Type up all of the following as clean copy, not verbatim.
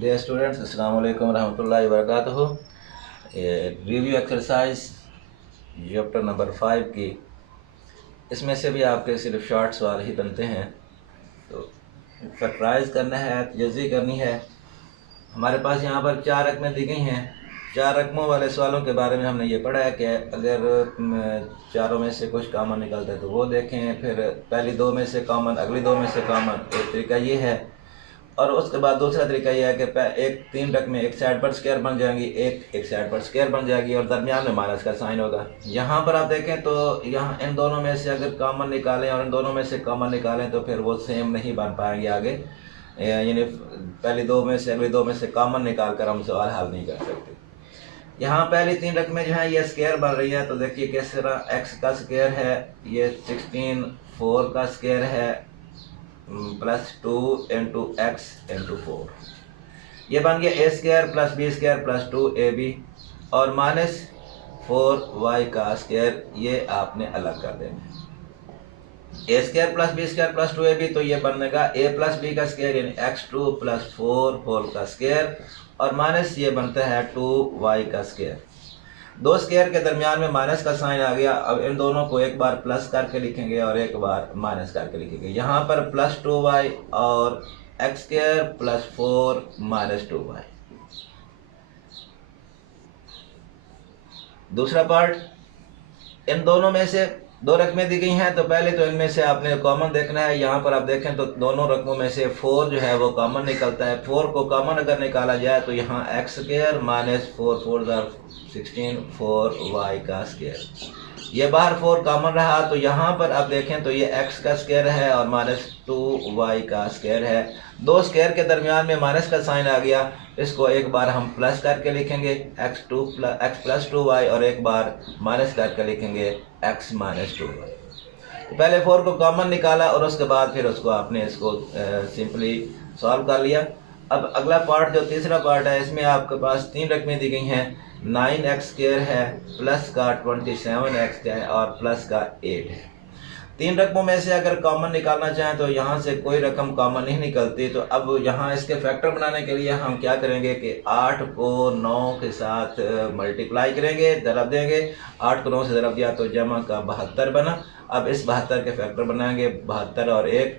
Dear students, अस्सलाम वालेकुम रहमतुल्लाहि व बरकातुहू। रिव्यू एक्सरसाइज चैप्टर नंबर 5 की, इसमें से भी आपके सिर्फ शॉर्ट सवाल ही बनते हैं। तो फैक्टराइज करना है, तजज़ी करनी है। हमारे पास यहाँ पर 4 रकमें दी गई हैं। 4 रकमों वाले सवालों के बारे में हमने ये पढ़ा है कि अगर चारों में से कुछ कॉमन निकलता है तो वो देखें, फिर पहली 2 में से कॉमन, अगली 2 में से कॉमन। एक तरीका ये है। और उसके बाद दूसरा तरीका यह है कि एक 3 रकमें एक साइड पर स्क्वायर बन जाएंगी, एक साइड पर स्क्वायर बन जाएगी और दरमियान में माइनस का साइन होगा। यहाँ पर आप देखें तो यहाँ इन दोनों में से अगर कॉमन निकालें और इन दोनों में से कॉमन निकालें तो फिर वो सेम नहीं बन पाएंगे आगे। यानी पहली 2 में से अगली 2 में से कॉमन निकाल कर हम सवाल हल नहीं कर सकते। यहाँ पहली 3 रकमें जो हैं ये स्क्वायर बन रही हैं। तो देखिए किस तरह x का स्क्वायर है, ये 16 4 का स्क्वायर है प्लस 2 इंटू एक्स इंटू 4, ये बन गया A square plus B square plus 2ab और माइनस 4y का स्क्वायर, ये आपने अलग कर देना। A square plus B square plus 2ab तो ये बनेगा a प्लस बी का स्क्वायर यानी x2 प्लस 4 होल का स्क्वायर और माइनस ये बनता है 2y का स्क्वायर। 2 स्क्वायर के दरमियान में माइनस का साइन आ गया। अब इन दोनों को एक बार प्लस करके लिखेंगे और एक बार माइनस करके लिखेंगे। यहाँ पर प्लस 2y और x square plus 4 minus 2y। दूसरा पार्ट, इन दोनों में से 2 रकमें दी गई हैं तो पहले तो इनमें से आपने कॉमन देखना है। यहाँ पर आप देखें तो दोनों रकमों में से 4 जो है वो कॉमन निकलता है। 4 को कॉमन अगर निकाला जाए तो यहाँ एक्स स्क्वायर माइनस 4 4 16 4y का स्क्वायर, ये बाहर 4 कॉमन रहा। तो यहाँ पर आप देखें तो ये x का स्क्वायर है और माइनस 2y का स्क्वायर है। 2 स्क्वायर के दरमियान में माइनस का साइन आ गया, इसको एक बार हम प्लस करके लिखेंगे x प्लस 2y और एक बार माइनस करके लिखेंगे x माइनस 2y। तो पहले 4 को कॉमन निकाला और उसके बाद फिर उसको आपने इसको सिंपली सॉल्व कर लिया। अब अगला पार्ट जो तीसरा पार्ट है, इसमें आपके पास 3 रकमें दी गई हैं। 9x स्क्वायर है प्लस का 27x है और प्लस का 8 है। 3 रकमों में से अगर कॉमन निकालना चाहें तो यहाँ से कोई रकम कॉमन नहीं निकलती। तो अब यहाँ इसके फैक्टर बनाने के लिए हम क्या करेंगे कि 8 को 9 के साथ मल्टीप्लाई करेंगे, ज़रब देंगे। 8 को 9 से ज़रब दिया तो जमा का 72 बना। अब इस 72 के फैक्टर बनाएंगे, 72 और 1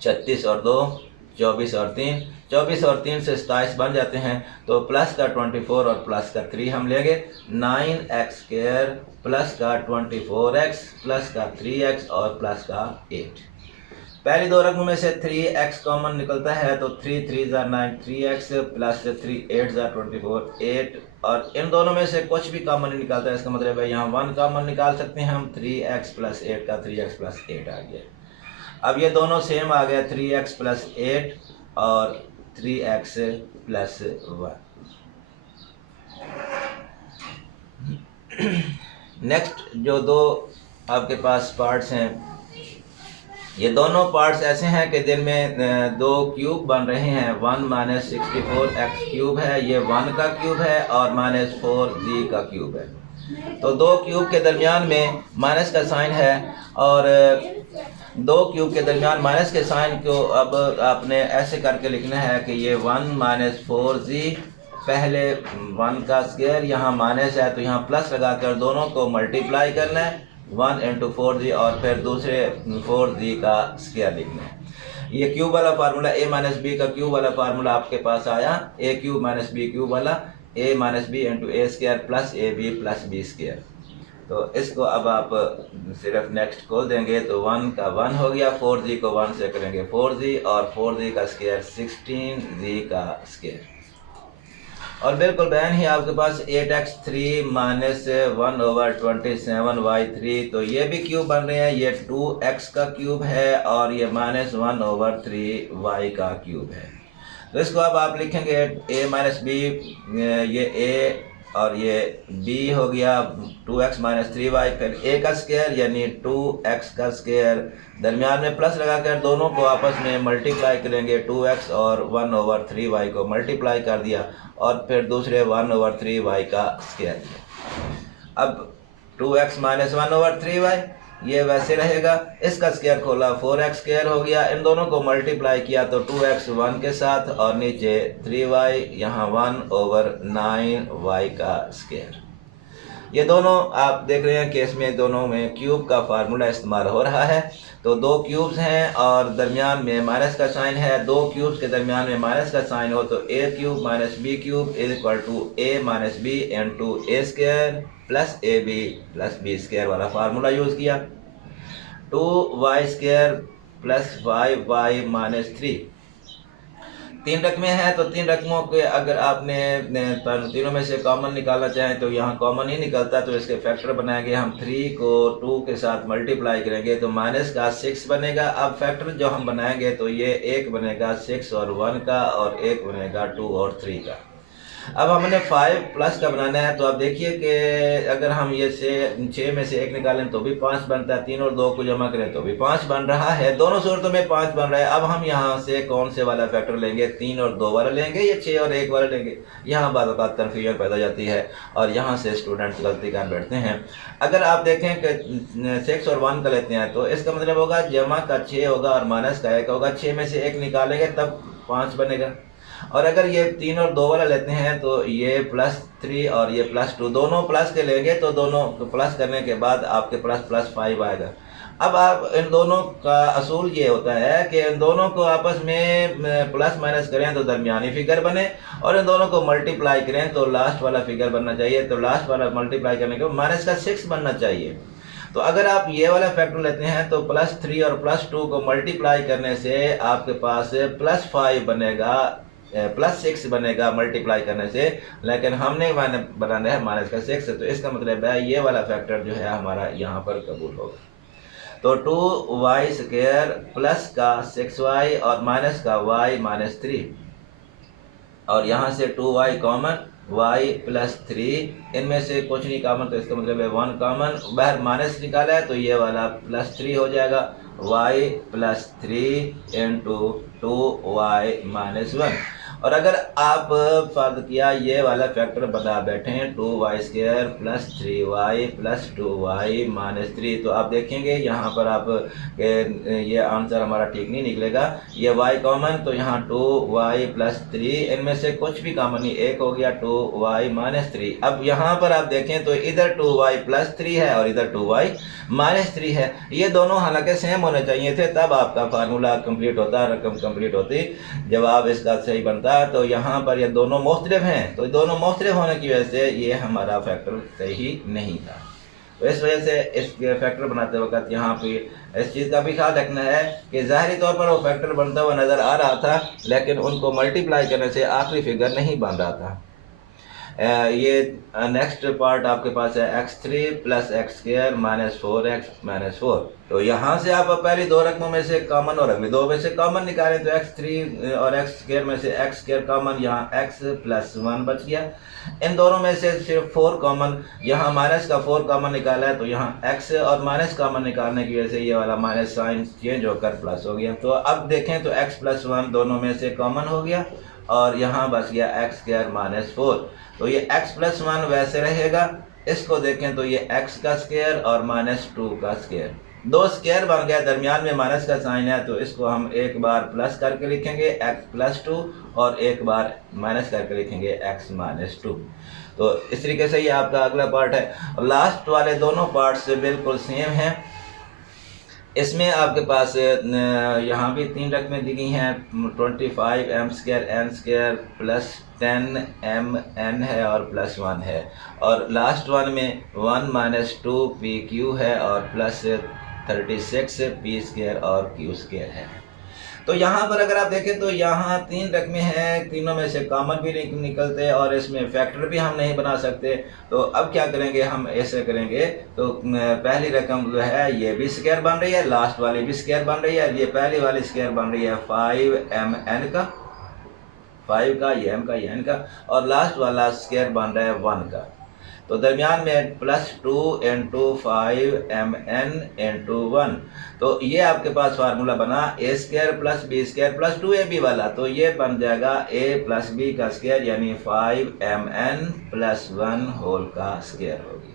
36 और 2 24 और 3, 24 और 3 से 27 बन जाते हैं। तो प्लस का 24 और प्लस का 3 हम लेंगे। 9x स्क्वायर प्लस का 24x प्लस का 3x और प्लस का 8। पहली 2 रकमों में से 3x कॉमन निकलता है तो 3 3 9 3x प्लस 3 8 24 8 और इन दोनों में से कुछ भी कॉमन नहीं निकलता है। इसका मतलब है यहाँ 1 कॉमन निकाल सकते हैं हम। 3x प्लस 8 का 3x प्लस 8 आ गया। अब ये दोनों सेम आ गया, 3x प्लस 8 और 3x प्लस 1। नेक्स्ट जो 2 आपके पास पार्ट्स हैं, ये दोनों पार्ट्स ऐसे हैं कि जिनमें 2 क्यूब बन रहे हैं। 1 माइनस 64x क्यूब है, ये 1 का क्यूब है और माइनस 4z का क्यूब है। तो 2 क्यूब के दरमियान में माइनस का साइन है और 2 क्यूब के दरमियान माइनस के साइन को अब आपने ऐसे करके लिखना है कि ये 1 माइनस 4z, पहले 1 का स्क्वायर यहाँ माइनस है तो यहाँ प्लस लगाकर दोनों को मल्टीप्लाई करना है 1 इंटू 4z और फिर दूसरे 4z का स्क्वायर लिखना है। ये क्यूब वाला फार्मूला a माइनस बी का क्यूब वाला फार्मूला आपके पास आया, a cube minus b cube वाला, a minus b into a square plus a b plus B square. तो इसको अब आप सिर्फ नेक्स्ट खोल देंगे तो 1 का 1 हो गया, 4z को 1 से करेंगे 4z और 4z का स्क्वायर 16z का स्क्वायर। और बिल्कुल बहन ही आपके पास 8x3 माइनस 1/27y3, तो ये भी क्यूब बन रहे हैं। ये 2x का क्यूब है और ये माइनस 1/3y का क्यूब है। तो इसको अब आप लिखेंगे a माइनस बी, ये a और ये b हो गया 2x माइनस 3y, फिर a का स्क्वायर यानी 2x का स्क्वायर, दरमियान में प्लस लगाकर दोनों को आपस में मल्टीप्लाई करेंगे। 2x और 1/3y को मल्टीप्लाई कर दिया और फिर दूसरे 1/3y का स्क्वायर। अब 2x माइनस 1/3y ये वैसे रहेगा। इसका स्क्वायर खोला 4x स्क्वायर हो गया। इन दोनों को मल्टीप्लाई किया तो 2x 1 के साथ और नीचे 3y, यहाँ 1/9y का स्क्वायर। ये दोनों आप देख रहे हैं कि इसमें दोनों में क्यूब का फार्मूला इस्तेमाल हो रहा है। तो दो क्यूब्स हैं और दरमियान में माइनस का साइन है। दो क्यूब्स के दरमियान में माइनस का साइन हो तो a cube minus b cube is equal to a minus b into a square plus ab plus b square वाला फार्मूला यूज़ किया। 2y square plus 5y minus 3। तीन रकमें हैं तो तीन रकमों के अगर आपने तीनों में से कॉमन निकालना चाहें तो यहाँ कॉमन ही निकलता, तो इसके फैक्टर बनाएंगे हम। 3 को 2 के साथ मल्टीप्लाई करेंगे तो माइनस का 6 बनेगा। अब फैक्टर जो हम बनाएंगे तो ये एक बनेगा 6 और 1 का और एक बनेगा 2 और 3 का। अब हमने 5 प्लस का बनाना है तो आप देखिए कि अगर हम ये से 6 में से 1 निकालें तो भी 5 बनता है, 3 और 2 को जमा करें तो भी 5 बन रहा है। दोनों सूरतों में 5 बन रहा है। अब हम यहाँ से कौन से वाला फैक्टर लेंगे, 3 और 2 वाला लेंगे या 6 और 1 वाला लेंगे? यहाँ बात कन्फ्यूजन पैदा हो जाती है और यहाँ से स्टूडेंट्स गलती कर बैठते हैं। अगर आप देखें कि 6 और 1 का लेते हैं तो इसका मतलब होगा जमा का 6 होगा और माइनस का 1 होगा। 6 में से 1 निकालेंगे तब 5 बनेगा। और अगर ये 3 और 2 वाला लेते हैं तो ये +3 और ये +2, दोनों प्लस के लेंगे तो दोनों प्लस करने के बाद आपके प्लस 5 आएगा। अब आप इन दोनों का असूल ये होता है कि इन दोनों को आपस में प्लस माइनस करें तो दरमियानी फिगर बने और इन दोनों को मल्टीप्लाई करें तो लास्ट वाला फिगर बनना चाहिए। तो लास्ट वाला मल्टीप्लाई करने के बाद माइनस का 6 बनना चाहिए। तो अगर आप ये वाला फैक्टर लेते हैं तो +3 और +2 को मल्टीप्लाई करने से आपके पास +5 बनेगा, +6 बनेगा मल्टीप्लाई करने से, लेकिन हमने बनाना है माइनस का 6। तो इसका मतलब है ये वाला फैक्टर जो है हमारा यहाँ पर कबूल होगा। तो 2y स्क्वायर प्लस का 6y और माइनस का y माइनस 3 और यहाँ से 2y कॉमन, y +3, इनमें से कुछ नहीं कॉमन तो इसका मतलब है 1 कॉमन। बाहर माइनस निकाला है तो ये वाला +3 हो जाएगा, y +3 इंटू 2y माइनस 1। और अगर आप फर्ज किया ये वाला फैक्टर बना बैठे हैं 2y square plus 3y plus 2y minus 3, तो आप देखेंगे यहाँ पर आप ये आंसर हमारा ठीक नहीं निकलेगा। ये y कॉमन तो यहाँ 2y + 3, इनमें से कुछ भी कॉमन नहीं, एक हो गया 2y माइनस 3। अब यहाँ पर आप देखें तो इधर 2y + 3 है और इधर 2y माइनस 3 है। ये दोनों हालांकि सेम होने चाहिए थे, तब आपका फार्मूला कंप्लीट होता, रकम कंप्लीट होती, जवाब इसका सही बनता। तो यहाँ पर ये दोनों मुख्तलिफ हैं, तो दोनों मुख्तलिफ होने की वजह से ये हमारा फैक्टर सही नहीं था। तो इस वजह से इस फैक्टर बनाते वक्त यहाँ पे इस चीज़ का भी ख्याल रखना है कि ज़ाहिरी तौर पर वो फैक्टर बनता हुआ नज़र आ रहा था, लेकिन उनको मल्टीप्लाई करने से आखिरी फिगर नहीं बन रहा था। ये नेक्स्ट पार्ट आपके पास है x3 + x² - 4x - 4। तो यहाँ से आप पहले दो रकमों में से कॉमन और अगली दो में से कॉमन निकालें तो x3 और x² में से x² कॉमन, यहाँ x + 1 बच गया। इन दोनों में से सिर्फ 4 कॉमन, यहाँ माइनस का 4 कॉमन निकाला है तो यहाँ x और माइनस कॉमन निकालने की वजह से ये वाला माइनस साइन चेंज होकर प्लस हो गया। तो अब देखें तो x + 1 दोनों में से कॉमन हो गया और यहाँ बच गया x² - 4। तो ये x + 1 वैसे रहेगा। इसको देखें तो ये x का स्क्वायर और -2 का स्क्वायर, दो स्क्वायर बन गया, दरमियान में माइनस का साइन है तो इसको हम एक बार प्लस करके लिखेंगे x + 2 और एक बार माइनस करके लिखेंगे x - 2। तो इस तरीके से ये आपका अगला पार्ट है। और लास्ट वाले दोनों पार्ट्स बिल्कुल सेम हैं। इसमें आपके पास यहाँ भी 3 रकमें दी गई हैं, 25m² n² प्लस 10mn है और +1 है, और लास्ट वन में 1 - 2pq है और प्लस 36p² और q² है। तो यहाँ पर अगर आप देखें तो यहाँ 3 रकमें हैं, तीनों में से कॉमन भी नहीं निकलते और इसमें फैक्टर भी हम नहीं बना सकते। तो अब क्या करेंगे, हम ऐसे करेंगे तो पहली रकम जो है ये भी स्क्वायर बन रही है, लास्ट वाली भी स्क्वायर बन रही है। ये पहली वाली स्क्वायर बन रही है 5mn का, 5 का, ये m का, ये n का, और लास्ट वाला स्क्वायर बन रहा है 1 का। तो दरमियान में +2 × 5mn × 1। तो ये आपके पास फार्मूला बना a² + b² + 2ab वाला, तो ये बन जाएगा a + b का स्क्वायर यानी 5mn + 1 होल का स्क्वायर होगी।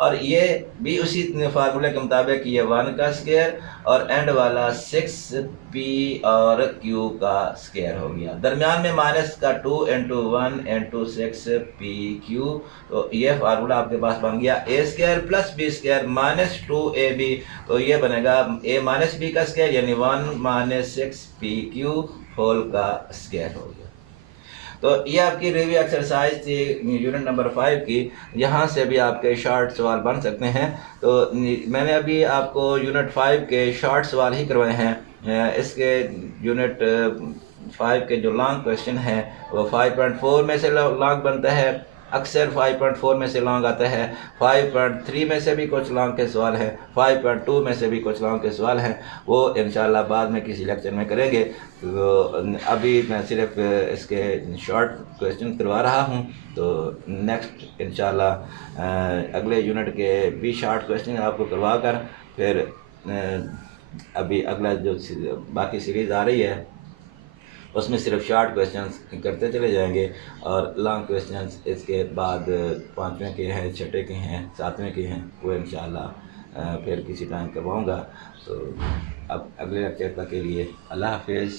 और ये भी उसी फार्मूले के मुताबिक ये 1 का स्क्वायर और एंड वाला 6p और q का स्क्वायर हो गया। दरमियान में माइनस का 2 इंटू 1 इंटू 6pq, तो ये फार्मूला आपके पास बन गया a square plus b square minus 2ab, तो ये बनेगा a माइनस b का स्क्वायर यानी 1 माइनस 6pq होल का स्क्वायर हो गया। तो ये आपकी रिव्यू एक्सरसाइज थी यूनिट नंबर 5 की। यहाँ से भी आपके शॉर्ट सवाल बन सकते हैं। तो मैंने अभी आपको यूनिट 5 के शॉर्ट सवाल ही करवाए हैं। इसके यूनिट 5 के जो लॉन्ग क्वेश्चन है वो 5.4 में से लॉन्ग बनता है, अक्सर 5.4 में से लॉन्ग आता है, 5.3 में से भी कुछ लॉन्ग के सवाल हैं, 5.2 में से भी कुछ लॉन्ग के सवाल हैं। वो इंशाल्लाह बाद में किसी लेक्चर में करेंगे। तो अभी मैं सिर्फ इसके शॉर्ट क्वेश्चन करवा रहा हूँ। तो नेक्स्ट इंशाल्लाह अगले यूनिट के भी शॉर्ट क्वेश्चन आपको करवा कर फिर अभी अगला जो बाकी सीरीज़ आ रही है उसमें सिर्फ शॉर्ट क्वेश्चंस करते चले जाएंगे और लॉन्ग क्वेश्चंस इसके बाद 5वें के हैं, 6ठे के हैं, 7वें के हैं, वो इंशाल्लाह फिर किसी टाइम करवाऊँगा। तो अब अगले लेक्चर तक के लिए अल्लाह हाफिज़।